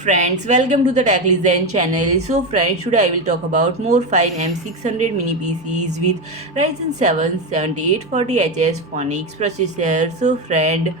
friends, welcome to the Zen channel. So friends, today I will talk about Morefine M600 mini PCs with Ryzen 7 7840HS Phoenix processor. So friend,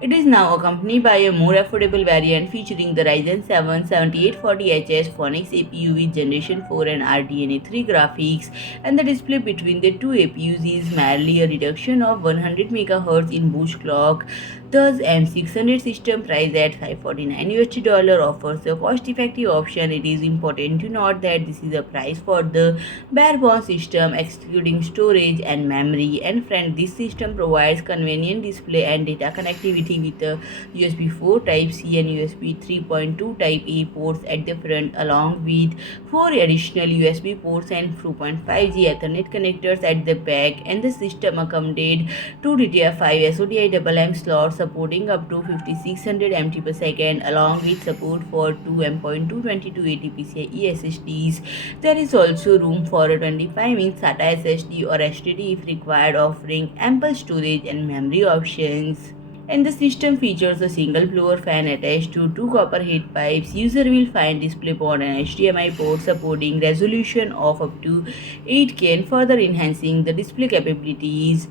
it is now accompanied by a more affordable variant featuring the Ryzen 7 7840HS Phoenix APU with Generation 4 and RDNA3 graphics, and the display between the two APUs is merely a reduction of 100 MHz in boost clock. Thus, M600 system priced at $549 offers a cost-effective option. It is important to note that this is a price for the barebone system, excluding storage and memory. And friend, this system provides convenient display and data connectivity with a USB4 Type-C and USB 3.2 Type-A ports at the front, along with 4 additional USB ports and 2.5G Ethernet connectors at the back. And the system accommodated 2 DDR5 SODIMM slots supporting up to 5600 MT per second, along with support for 2 M.22280 PCIe SSDs. There is also room for a 25-inch SATA SSD or HDD if required, offering ample storage and memory options. And the system features a single floor fan attached to two copper heat pipes. User will find DisplayPort and HDMI ports supporting resolution of up to 8K and further enhancing the display capabilities.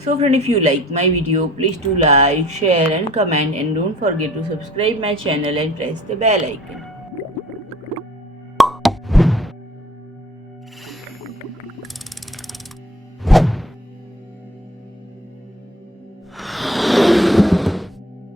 So friend, if you like my video, please do like, share and comment, and don't forget to subscribe my channel and press the bell icon.